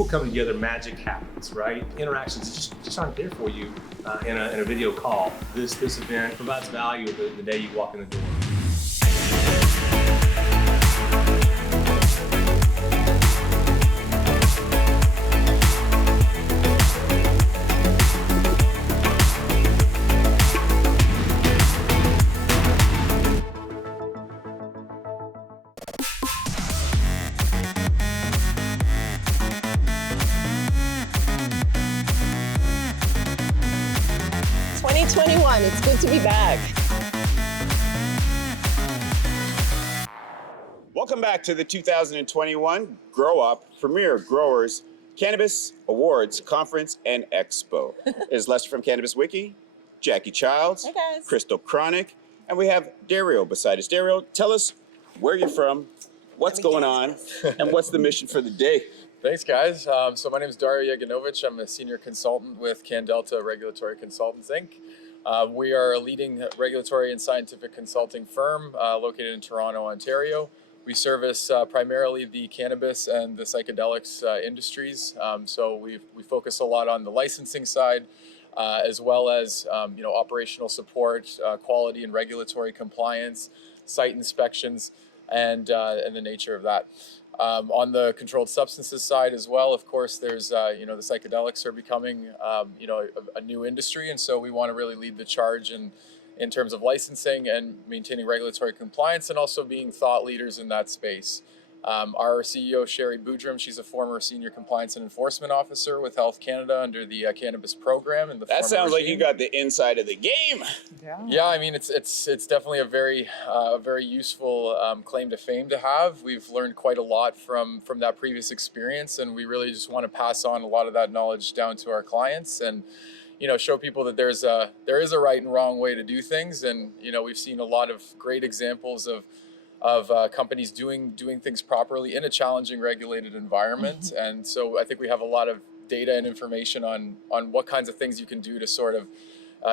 people come together, magic happens, right? Interactions just aren't there for you in a video call. This event provides value the day you walk in the door. It's good to be back. Welcome back to the 2021 GrowUp Premier Growers Cannabis Awards Conference and Expo. It is Lester from Cannabis-Wiki, Jacqui Childs, Hey guys. Christal Chronic, and we have Dario beside us. Dario, tell us where you're from, what's going on, and what's the mission for the day. Thanks, guys. So my name is Dario J. I'm a senior consultant with CannDelta Regulatory Consultants, Inc. We are a leading regulatory and scientific consulting firm located in Toronto, Ontario. We service primarily the cannabis and the psychedelics industries. So we focus a lot on the licensing side, as well as operational support, quality and regulatory compliance, site inspections, and the nature of that. On the controlled substances side as well, of course, there's, the psychedelics are becoming, a new industry. And so we want to really lead the charge in terms of licensing and maintaining regulatory compliance and also being thought leaders in that space. Our CEO, Sherry Boudram, she's a former senior compliance and enforcement officer with Health Canada under the cannabis program. And that sounds like you got the inside of the game. Yeah, I mean, it's definitely a very useful claim to fame to have. We've learned quite a lot from that previous experience, and we really just want to pass on a lot of that knowledge down to our clients and show people that there is a right and wrong way to do things. And we've seen a lot of great examples of companies doing things properly in a challenging regulated environment. And so I think we have a lot of data and information on what kinds of things you can do to sort of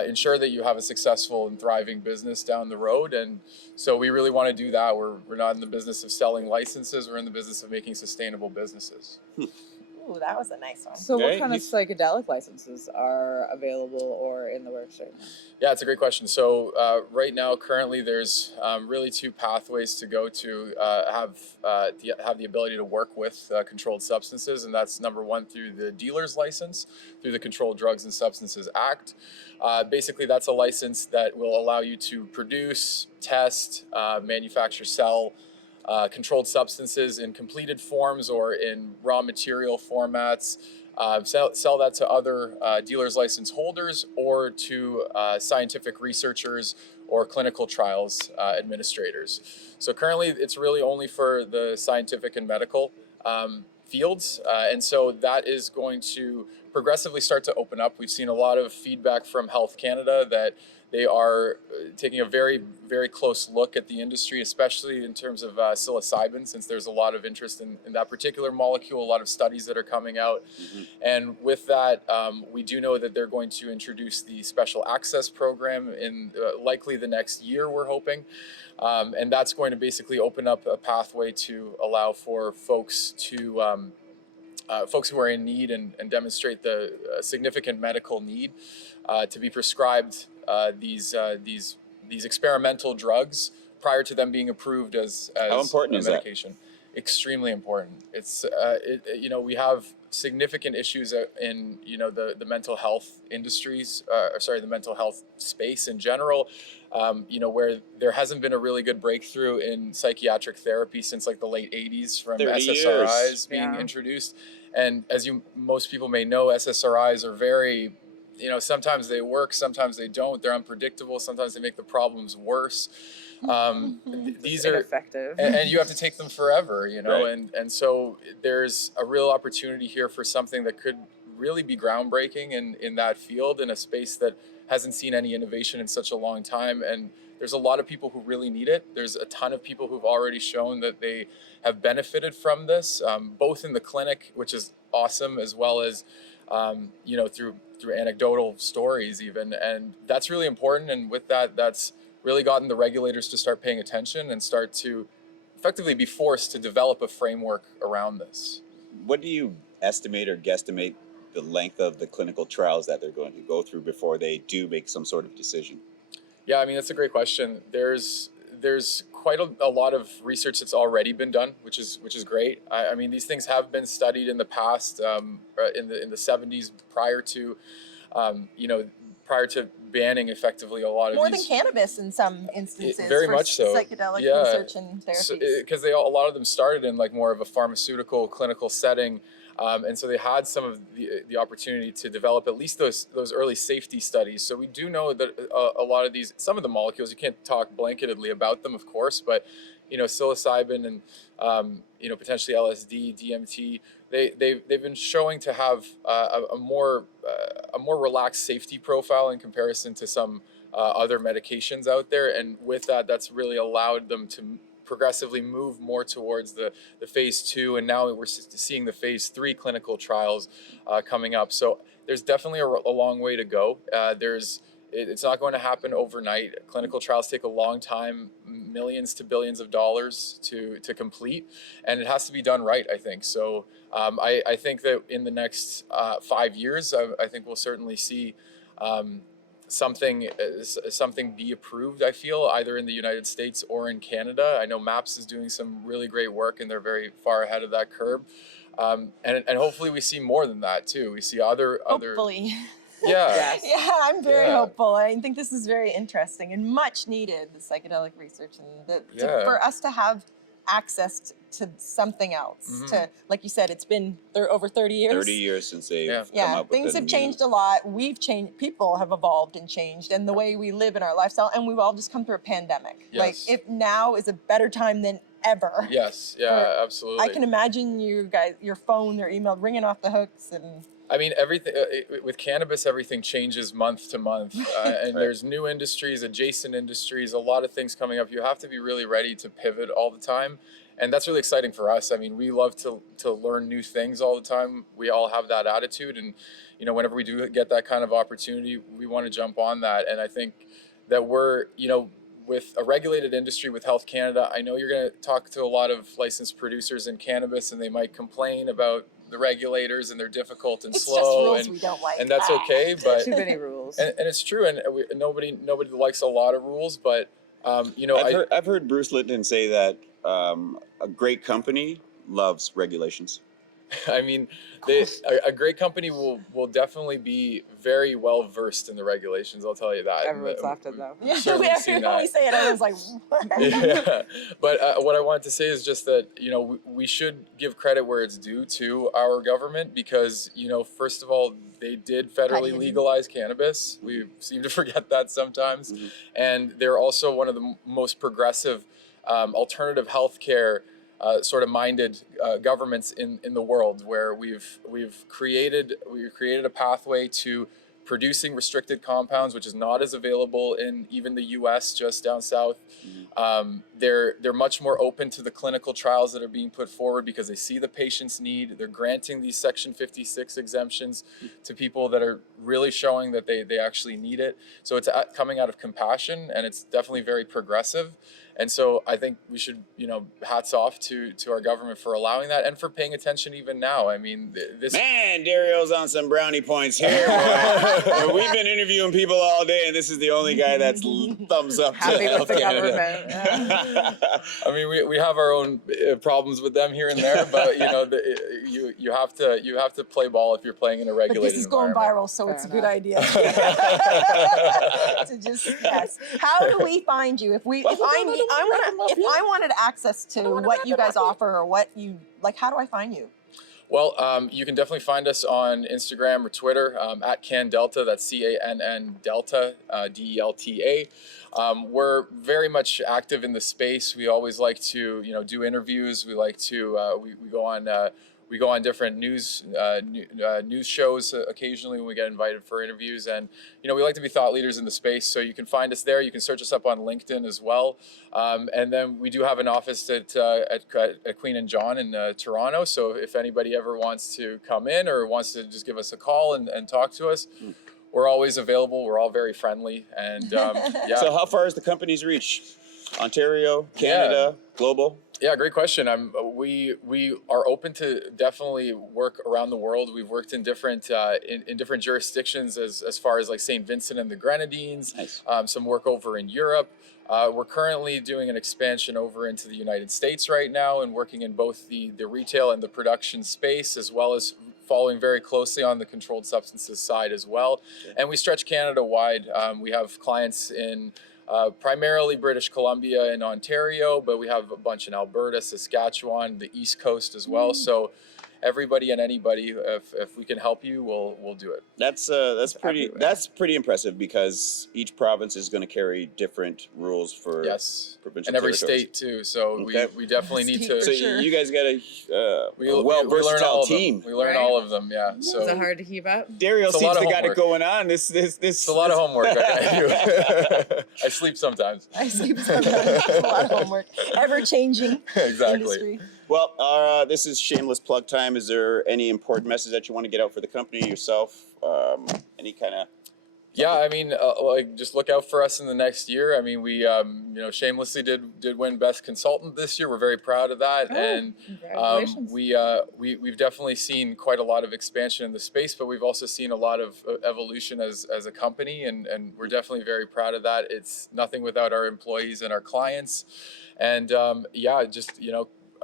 ensure that you have a successful and thriving business down the road. And so we really want to do that. We're not in the business of selling licenses. We're in the business of making sustainable businesses. Ooh, that was a nice one. So what kind of psychedelic licenses are available or in the works right now? Yeah, it's a great question. So right now, currently, there's really two pathways to go to have the ability to work with controlled substances, and that's number one through the dealer's license, through the Controlled Drugs and Substances Act. Basically, that's a license that will allow you to produce, test, manufacture, sell controlled substances in completed forms or in raw material formats, sell that to other dealer's license holders or to scientific researchers or clinical trials administrators. So currently it's really only for the scientific and medical fields. And so that is going to progressively start to open up. We've seen a lot of feedback from Health Canada that they are taking a very, very close look at the industry, especially in terms of psilocybin, since there's a lot of interest in that particular molecule, a lot of studies that are coming out. Mm-hmm. And with that, we do know that they're going to introduce the special access program in likely the next year, we're hoping. And that's going to basically open up a pathway to allow for folks to folks who are in need and demonstrate the significant medical need to be prescribed these experimental drugs prior to them being approved as How important is medication. That? Extremely important. It's we have significant issues in the mental health industries, the mental health space in general. Where there hasn't been a really good breakthrough in psychiatric therapy since like the late 80s from SSRIs being introduced. And as most people may know, SSRIs are very, sometimes they work, sometimes they don't. They're unpredictable. Sometimes they make the problems worse. These are ineffective, and you have to take them forever, Right. and so there's a real opportunity here for something that could really be groundbreaking in that field, in a space that hasn't seen any innovation in such a long time. And there's a lot of people who really need it. There's a ton of people who've already shown that they have benefited from this, both in the clinic, which is awesome, as well as through anecdotal stories even. And that's really important. And with that, that's really gotten the regulators to start paying attention and start to effectively be forced to develop a framework around this. What do you estimate or guesstimate the length of the clinical trials that they're going to go through before they do make some sort of decision? Yeah, I mean, that's a great question. There's quite a lot of research that's already been done, which is great. I mean, these things have been studied in the past, in the 70s, prior to, prior to banning effectively a lot of More these. than cannabis in some instances. Very for much so. Psychedelic Yeah. research and therapies. Because a lot of them started in like more of a pharmaceutical clinical setting. And so they had some of the opportunity to develop at least those early safety studies. So we do know that a lot of these, some of the molecules, you can't talk blanketedly about them, of course, but psilocybin and potentially LSD, DMT, they've been showing to have a more relaxed safety profile in comparison to some other medications out there. And with that, that's really allowed them to progressively move more towards the phase 2, and now we're seeing the phase 3 clinical trials coming up. So there's definitely a long way to go. It's not going to happen overnight. Clinical trials take a long time, millions to billions of dollars to complete, and it has to be done right, I think. So I think that in the next 5 years, I think we'll certainly see something be approved, I feel, either in the United States or in Canada. I know MAPS is doing some really great work, and they're very far ahead of that curve. And hopefully we see more than that too. We see other Hopefully. Yeah. Yes. Yeah, I'm very Yeah. hopeful. I think this is very interesting and much needed, the psychedelic research, and Yeah. for us to have access to something else. Mhm. To, like you said, it's been over 30 years. 30 years since they've Yeah. come Yeah, up with things it, have changed a lot. We've changed. People have evolved and changed, and the way we live in our lifestyle. And we've all just come through a pandemic. Yes. Like, if now is a better time than ever. Yes. Yeah. Absolutely. I can imagine you guys, your phone or email ringing off the hooks, and I mean, everything with cannabis, everything changes month to month, and there's new industries, adjacent industries, a lot of things coming up. You have to be really ready to pivot all the time, and that's really exciting for us. I mean, we love to learn new things all the time. We all have that attitude, and whenever we do get that kind of opportunity, we want to jump on that. And I think that we're with a regulated industry with Health Canada, I know you're going to talk to a lot of licensed producers in cannabis, and they might complain about the regulators and they're difficult and it's slow, just rules and we don't like. and that's okay. But Too many rules. and it's true, and nobody likes a lot of rules. But I've heard Bruce Linton say that a great company loves regulations. I mean, a great company will definitely be very well versed in the regulations. I'll tell you that. Everyone's laughed at them. Yeah, certainly seen when that. we say it, everyone's like, what? Yeah. But what I wanted to say is just that we should give credit where it's due to our government, because first of all, they did federally Cutting. legalize cannabis. We seem to forget that sometimes, and they're also one of the most progressive alternative healthcare sort of minded governments in the world, where we've created a pathway to producing restricted compounds, which is not as available in even the US, just down south. They're much more open to the clinical trials that are being put forward because they see the patient's need. They're granting these Section 56 exemptions to people that are really showing that they actually need it. So it's coming out of compassion, and it's definitely very progressive. And so I think we should, hats off to our government for allowing that and for paying attention even now. I mean, this... Man, Dario's on some brownie points here, boy. We've been interviewing people all day, and this is the only guy that's thumbs up to Happy with Health the Canada. government. Yeah. I mean, we have our own problems with them here and there, but you have to play ball if you're playing in a But regulated this is going environment. viral, so Fair it's a enough. good idea. To just, yes. How do we find you? If I wanted access to what you guys offer, or what you like, how do I find you? Well, you can definitely find us on Instagram or Twitter at CannDelta. That's CANN Delta, DELTA. We're very much active in the space. We always like to, do interviews. We like to we go on different news shows occasionally when we get invited for interviews, and we like to be thought leaders in the space. So you can find us there. You can search us up on LinkedIn as well, and then we do have an office at Queen and John in Toronto. So if anybody ever wants to come in or wants to just give us a call and talk to us, we're always available. We're all very friendly, and yeah. So how far is the company's reach? Ontario, Canada, global? Yeah, great question. We are open to definitely work around the world. We've worked in different in different jurisdictions as far as like St. Vincent and the Grenadines. Nice. Some work over in Europe. We're currently doing an expansion over into the United States right now and working in both the retail and the production space, as well as following very closely on the controlled substances side as well. Okay. And we stretch Canada wide. We have clients in primarily British Columbia and Ontario, but we have a bunch in Alberta, Saskatchewan, the East Coast as well. So everybody and anybody, if we can help you, we'll do it. That's pretty impressive, because each province is going to carry different rules for Yes, provincial and every territories. state too. So Okay. we definitely need State to. for So sure. you guys got a We well learn all versatile of them. team. We learn Right? all of them. Yeah. So Is it hard to keep up? Dario It's a seems lot to of got it homework. going on. This it's a lot of homework. I do. I sleep sometimes. I sleep sometimes. It's a lot of homework. Ever changing Exactly. industry. Well, this is shameless plug time. Is there any important message that you want to get out for the company, yourself? Any kind of? Yeah, I mean, like just look out for us in the next year. I mean, we shamelessly did win Best Consultant this year. We're very proud of that, Oh, and congratulations. we've definitely seen quite a lot of expansion in the space, but we've also seen a lot of evolution as a company, and we're definitely very proud of that. It's nothing without our employees and our clients, and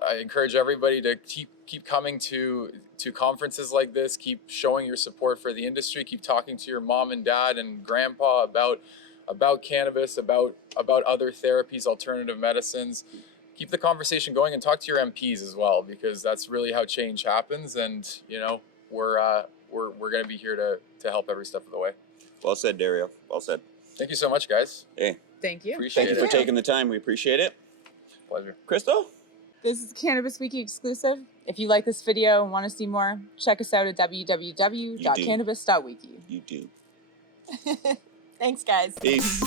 I encourage everybody to keep coming to conferences like this. Keep showing your support for the industry. Keep talking to your mom and dad and grandpa about cannabis, about other therapies, alternative medicines. Keep the conversation going, and talk to your MPs as well, because that's really how change happens. And we're going to be here to help every step of the way. Well said, Dario. Well said. Thank you so much, guys. Hey, Thank you. Appreciate thank you it. for taking the time. We appreciate it. Pleasure. Crystal? This is Cannabis-Wiki exclusive. If you like this video and want to see more, check us out at www.cannabis.wiki. You do. Thanks, guys. Peace.